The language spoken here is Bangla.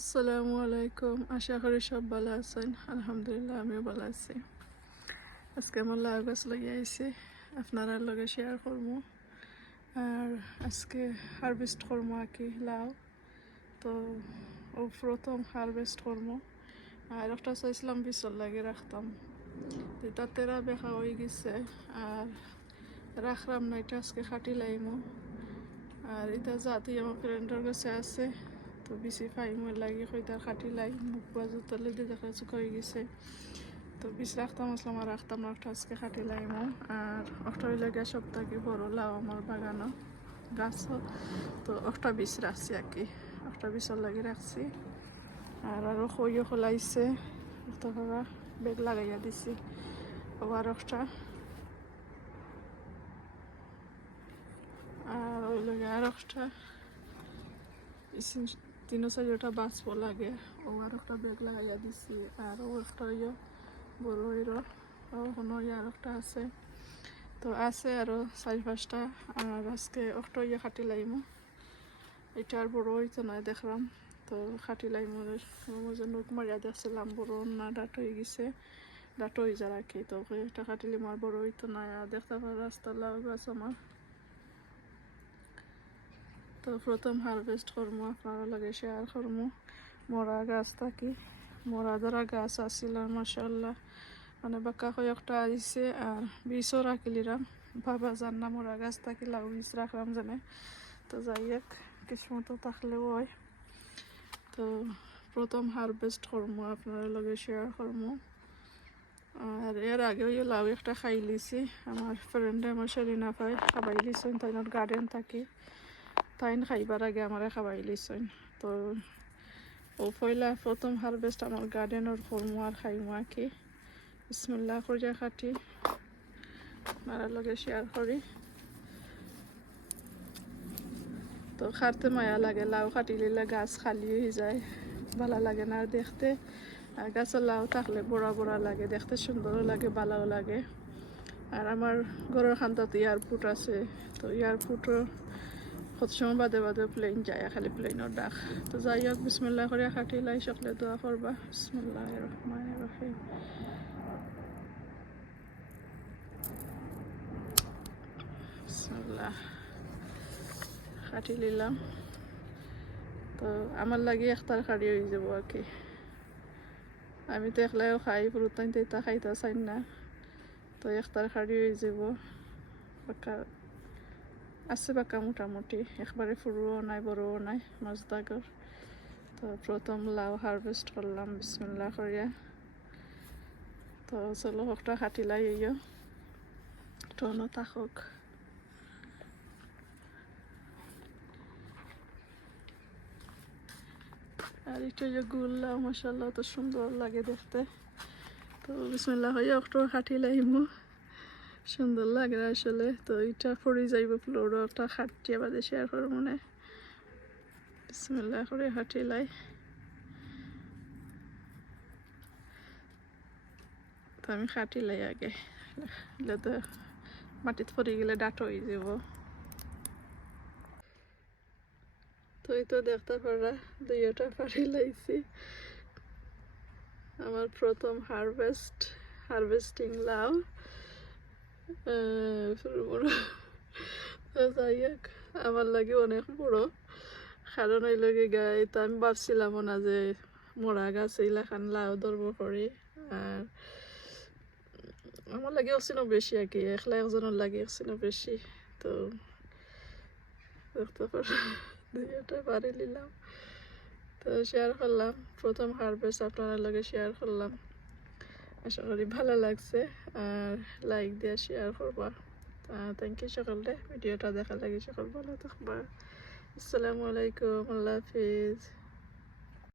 আসসালামু আলাইকুম। আশা করি সব ভালো আছেন। আলহামদুলিল্লাহ, আমিও ভালো আছি। আজকে আমার লাউ গাছ লাগিয়ে আইছি। আপনারা লগে শেয়ার করব আর আজকে হারভেস্ট করব আর কি, লাউ। তো ও প্রথম হারভেস্ট করব আর একটা চাইছিলাম বিচল লাগে রাখতাম। তাতেরা বেখা হয়ে গেছে। আর রাখলাম না, এটা আজকে খাটি লাইমো। আর এটা জাতি আমার ফ্রেন্ডের কাছে আছে। তো বেশি ফাইমর লাগে হয়তো খাটি লাই, মুখ বাজু তলে দিয়ে দেখা হয়ে গেছে। তো বিষ রাখতাম, আসলাম আর রাখতাম না একটা আজকে খাটি লাইমো আর একটা লাগে সপ্তাহে বড় লাউ আমার বাগানো গাছ। তো একটা বিষ রাখছি আর কি একটা বিষর লাগে রাখছি। আর আরও খইও খোলাইছে একটা বেগ লাগাইয়া দিছি, আবার একটা আর ওই লগে আর একটা তিনো চারিটা বাঁচব লাগে। ও আর একটা বেগ লাগাইয়া দিছি। আর ও একটা ইয়ে বড় কোনো আর একটা আছে। তো আছে আরও চারি পাঁচটা। আর আজকে একটা ইয়ে খাটি লাইমো। এটা আর বড় হইতো না, দেখলাম। তো খাটি লাইমো নোক মারিয়া দেখছিলাম বড় না ডাট হয়ে গেছে। ডাট হয়ে যা রাখি তো একটা খাটিলে আমার বড় হইতো না। আর দেখতে রাস্তা লাউ গাছ আমার। তো প্রথম হারভেস্ট করবো আপনারা লাগে শেয়ার করবো মরা গাছ থাকি মরা ধরা গাছ আসছিল মাসাল্লাহ মানে বাক্কা কয়েকটা আসছে আর বিষও রাখিলিরাম। বাবা জান না মরা গাছ থাকি লাউ বীজ রাখলাম জানে। তো যাই হোক কিসমতো থাকলেও হয়। তো প্রথম হারভেস্ট করবো আপনারা লগে শেয়ার করবো আর এর আগেও লাউ একটা খাই লিছি আমার ফ্রেন্ডে আমার শরীর না পাই খাবাই লিছেন তাই গার্ডেন থাকি। তাইন খাইবার আগে আমার খাবাই লিছেন তো ও পয়লা প্রথম হারভেস্ট আমার গার্ডেনের করমু আর খাইমু কি বিসমুল্লাহ করিয়া খাটি। মারার লগে শেয়ার করি। তো খারতে মায়া লাগে, লাউ খাটি লিলে গাছ খালি হয়ে যায়। ভালো লাগে না দেখতে। আর গাছের লাউ থাকলে বড়া বড়া লাগে, দেখতে সুন্দরও লাগে, ভালোও লাগে। আর আমার ঘরের খান্তাতে এয়ারপোর্ট আছে। তো এয়ারপোর্টও কত সময় বাদে বাদে প্লেন যায়, খালি প্লেনের ডাক তো যাই হোক বিসমুল্লাহ করে খাটি লাই সকলে দোয়া করবা বিসমুল্লাহ রহমান রহিম বিসমুল্লাহ খাটি নিলাম তো আমার লাগে একটার খাড়ি হয়ে যাব আর কি আমি তো একলাইও খাই পুরোটাই তো খাইতে চাই না। তো একটার খাড়ি হয়ে যাব। আছে বাঁকা মোটামুটি। একবারে ফুরুও নাই, বড়ও নাই মাছদাগর তো প্রথম লাউ হারভেস্ট করলাম বিসমিল্লা করিয়া। তো চলো, একটা কাটি লাই ইয়ে টনো থাকক আর এটা যে গুল্লা মশাল্লা তো সুন্দর লাগে দেখতে। তো বিসমিল্লা হয়ে একটা কাটি লাইমু। সুন্দর লাগে আসলে তো এটা পড়ে যাইব ফ্লোরটা খাটিয়ে বাদে শেয়ার করো মনে। বিসমিল্লা করে হাঁটিয়ে লাই। তো আমি খাটি লাই আগে। তো মাটিত পড়ে গেলে ডাট হয়ে যাব। তো এই তো দেখতে পারা দুইটা পাড়ি লাইছি। আমার প্রথম হারভেস্ট হারভেস্টিং লাউ। যাই হোক, আমার লাগে অনেক বড়। কারণ ওই লগে গায়ে তো আমি ভাবছিলাম না যে মরা গাছ এইলাখান লাউ ধরবো করে আর আমার লাগে অসিনো বেশি আর কি, একলা একজনের লাগে অসিনো বেশি। তো দেখতে পারো দুইটা পারি নিলাম। তো শেয়ার করলাম, প্রথম হারভেস্ট আপনার লগে শেয়ার করলাম। আশা করি ভালো লাগছে, আর লাইক দিয়ে শেয়ার করবা। থ্যাংক ইউ সকলে ভিডিওটা দেখা লাগে সকল ভালো থাকবা। আসসালামু আলাইকুম, আল্লাহ হাফিজ।